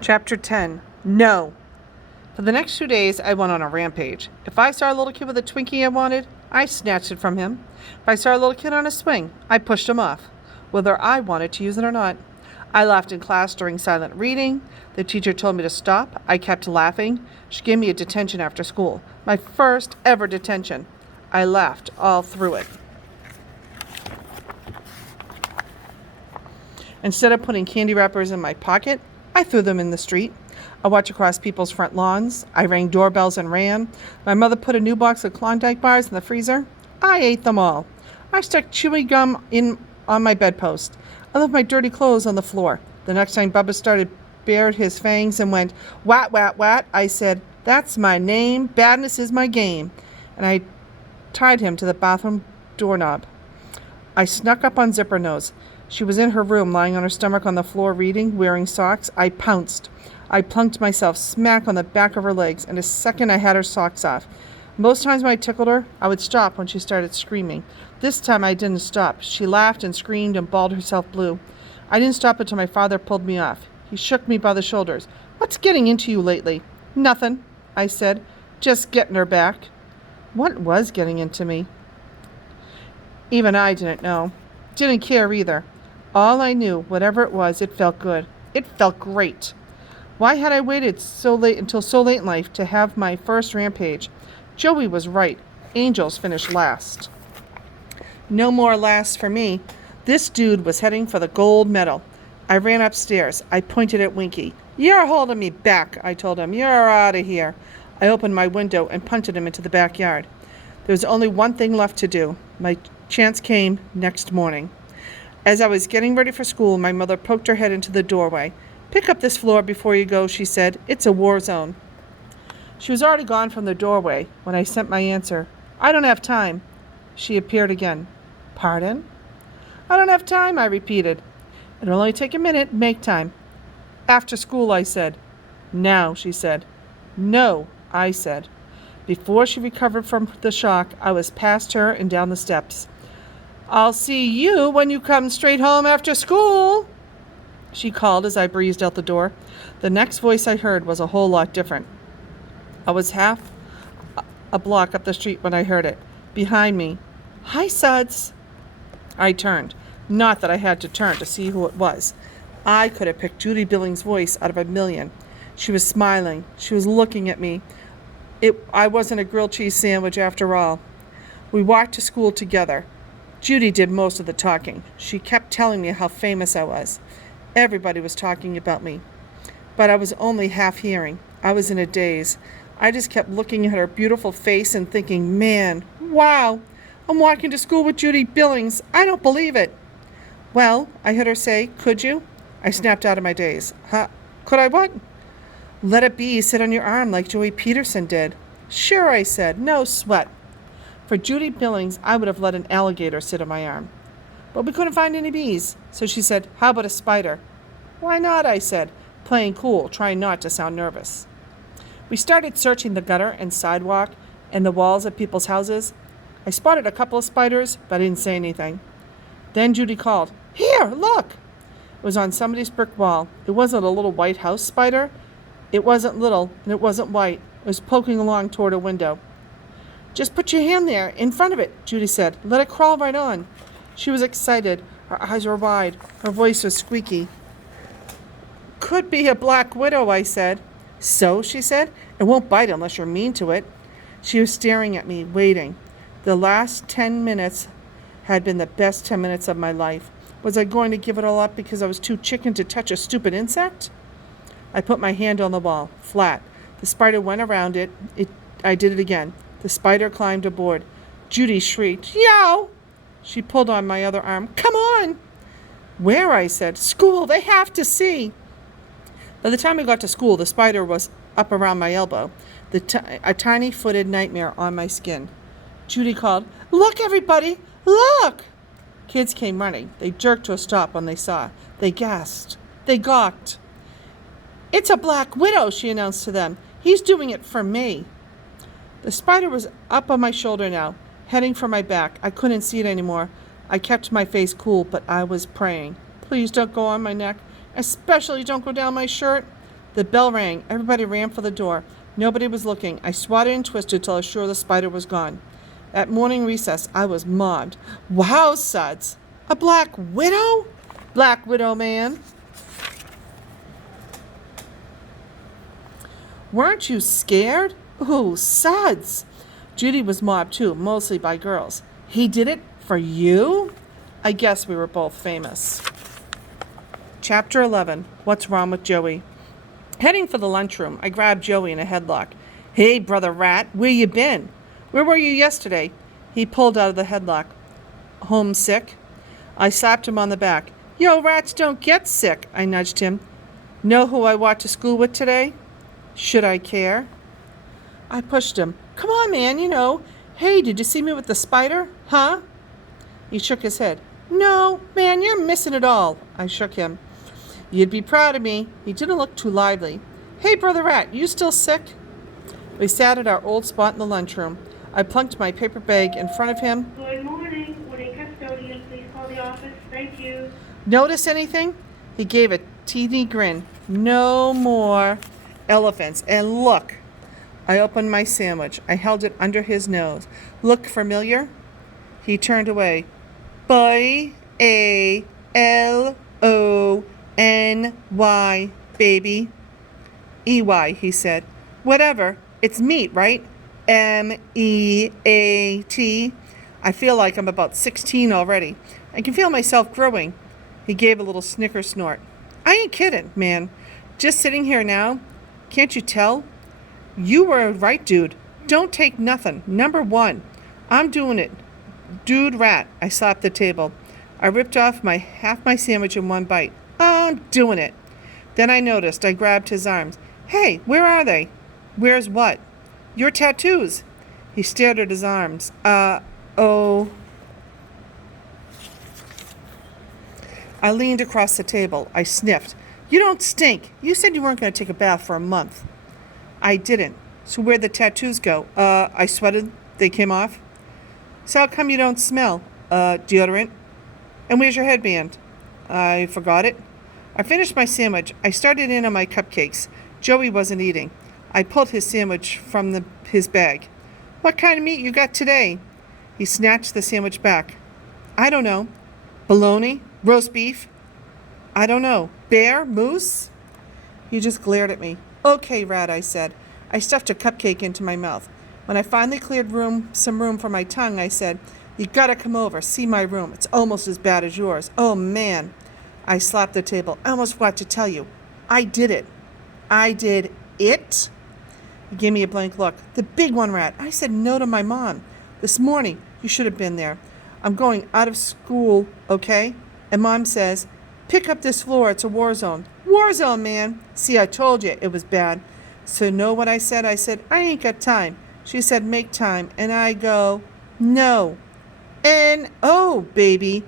Chapter 10. No. For the next 2 days, I went on a rampage. If I saw a little kid with a Twinkie I wanted, I snatched it from him. If I saw a little kid on a swing, I pushed him off, whether I wanted to use it or not. I laughed in class during silent reading. The teacher told me to stop. I kept laughing. She gave me a detention after school. My first ever detention. I laughed all through it. Instead of putting candy wrappers in my pocket, I threw them in the street. I watched across people's front lawns. I rang doorbells and ran. My mother put a new box of Klondike bars in the freezer. I ate them all. I stuck chewing gum in on my bedpost. I left my dirty clothes on the floor. The next time Bubba started bared his fangs and went, "Wat, wat, wat," I said, "That's my name. Badness is my game." And I tied him to the bathroom doorknob. I snuck up on Zipper Nose. She was in her room, lying on her stomach on the floor reading, wearing socks. I pounced. I plunked myself smack on the back of her legs, and a second I had her socks off. Most times when I tickled her, I would stop when she started screaming. This time I didn't stop. She laughed and screamed and bawled herself blue. I didn't stop until my father pulled me off. He shook me by the shoulders. "What's getting into you lately?" "Nothing," I said. "Just getting her back." What was getting into me? Even I didn't know. Didn't care either. All I knew, whatever it was, it felt good. It felt great. Why had I waited until so late in life to have my first rampage? Joey was right. Angels finish last. No more last for me. This dude was heading for the gold medal. I ran upstairs. I pointed at Winky. "You're holding me back," I told him. "You're out of here." I opened my window and punted him into the backyard. There was only one thing left to do. My chance came next morning. As I was getting ready for school, my mother poked her head into the doorway. "Pick up this floor before you go," she said. "It's a war zone." She was already gone from the doorway when I sent my answer. "I don't have time." She appeared again. "Pardon?" "I don't have time," I repeated. "It'll only take a minute. Make time." "After school," I said. "Now," she said. "No," I said. Before she recovered from the shock, I was past her and down the steps. "I'll see you when you come straight home after school," she called as I breezed out the door. The next voice I heard was a whole lot different. I was half a block up the street when I heard it. Behind me. "Hi, Suds." I turned. Not that I had to turn to see who it was. I could have picked Judy Billings' voice out of a million. She was smiling. She was looking at me. I wasn't a grilled cheese sandwich after all. We walked to school together. Judy did most of the talking. She kept telling me how famous I was. Everybody was talking about me. But I was only half hearing. I was in a daze. I just kept looking at her beautiful face and thinking, man, wow, I'm walking to school with Judy Billings. I don't believe it. "Well," I heard her say, "could you?" I snapped out of my daze. "Huh? Could I what?" "Let it be. Sit on your arm like Joey Peterson did." "Sure," I said. "No sweat." For Judy Billings, I would have let an alligator sit on my arm. But we couldn't find any bees, so she said, "How about a spider?" "Why not?" I said, playing cool, trying not to sound nervous. We started searching the gutter and sidewalk and the walls of people's houses. I spotted a couple of spiders, but I didn't say anything. Then Judy called, "Here, look!" It was on somebody's brick wall. It wasn't a little white house spider. It wasn't little, and it wasn't white. It was poking along toward a window. "Just put your hand there, in front of it," Judy said. "Let it crawl right on." She was excited. Her eyes were wide. Her voice was squeaky. "Could be a black widow," I said. "So?" she said. "It won't bite unless you're mean to it." She was staring at me, waiting. The last 10 minutes had been the best 10 minutes of my life. Was I going to give it all up because I was too chicken to touch a stupid insect? I put my hand on the wall, flat. The spider went around it. I did it again. The spider climbed aboard. Judy shrieked, "Yow!" She pulled on my other arm. "Come on!" "Where?" I said. "School. They have to see." By the time we got to school, the spider was up around my elbow, a tiny-footed nightmare on my skin. Judy called, "Look, everybody! Look!" Kids came running. They jerked to a stop when they saw. They gasped. They gawked. "It's a black widow," she announced to them. "He's doing it for me." The spider was up on my shoulder now, heading for my back. I couldn't see it anymore. I kept my face cool, but I was praying. "Please don't go on my neck. Especially don't go down my shirt." The bell rang. Everybody ran for the door. Nobody was looking. I swatted and twisted till I was sure the spider was gone. At morning recess, I was mobbed. Wow, Suds! A black widow? Black widow, man. Weren't you scared? Ooh, Suds! Judy was mobbed too, mostly by girls. He did it for you? I guess we were both famous. Chapter 11. What's wrong with Joey? Heading for the lunchroom, I grabbed Joey in a headlock. Hey, brother rat, where you been? Where were you yesterday? He pulled out of the headlock. Homesick? I slapped him on the back. Yo, rats don't get sick, I nudged him. Know who I walked to school with today? Should I care? I pushed him. Come on, man, you know. Hey, did you see me with the spider? Huh? He shook his head. No, man, you're missing it all. I shook him. You'd be proud of me. He didn't look too lively. Hey, brother rat, you still sick? We sat at our old spot in the lunchroom. I plunked my paper bag in front of him. Good morning. Would a custodian please call the office? Thank you. Notice anything? He gave a teeny grin. No more elephants. And look. I opened my sandwich. I held it under his nose. Look familiar? He turned away. Balony, baby. EY, he said. Whatever. It's meat, right? MEAT. I feel like I'm about 16 already. I can feel myself growing. He gave a little snicker snort. I ain't kidding, man. Just sitting here now. Can't you tell? You were right, dude. Don't take nothing. Number one. I'm doing it. Dude rat. I slapped the table. I ripped off half my sandwich in one bite. I'm doing it. Then I noticed. I grabbed his arms. Hey, where are they? Where's what? Your tattoos. He stared at his arms. Oh. I leaned across the table. I sniffed. You don't stink. You said you weren't going to take a bath for a month. I didn't. So where'd the tattoos go? I sweated. They came off. So how come you don't smell? Deodorant. And where's your headband? I forgot it. I finished my sandwich. I started in on my cupcakes. Joey wasn't eating. I pulled his sandwich from his bag. What kind of meat you got today? He snatched the sandwich back. I don't know. Bologna? Roast beef? I don't know. Bear? Moose? He just glared at me. Okay, rat, I said. I stuffed a cupcake into my mouth. When I finally cleared some room for my tongue, I said, You gotta come over, see my room. It's almost as bad as yours. Oh, man. I slapped the table. I almost forgot to tell you. I did it. I did it? He gave me a blank look. The big one, rat. I said no to my mom. This morning. You should have been there. I'm going out of school, okay? And Mom says, Pick up this floor. It's a war zone. War zone, man. See, I told you it was bad. So know what I said? I said, I ain't got time. She said, make time. And I go, no. N-O, baby.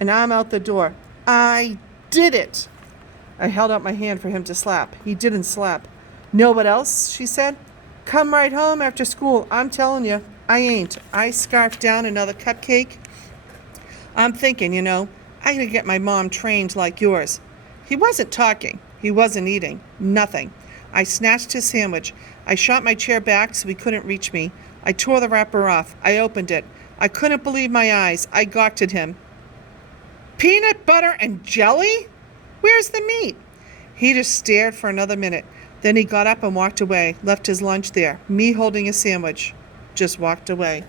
And I'm out the door. I did it. I held out my hand for him to slap. He didn't slap. Know what else? She said. Come right home after school. I'm telling you, I ain't. I scarfed down another cupcake. I'm thinking, I gotta get my mom trained like yours. He wasn't talking. He wasn't eating. Nothing. I snatched his sandwich. I shot my chair back so he couldn't reach me. I tore the wrapper off. I opened it. I couldn't believe my eyes. I gawked at him. Peanut butter and jelly? Where's the meat? He just stared for another minute. Then he got up and walked away, left his lunch there, me holding a sandwich. Just walked away.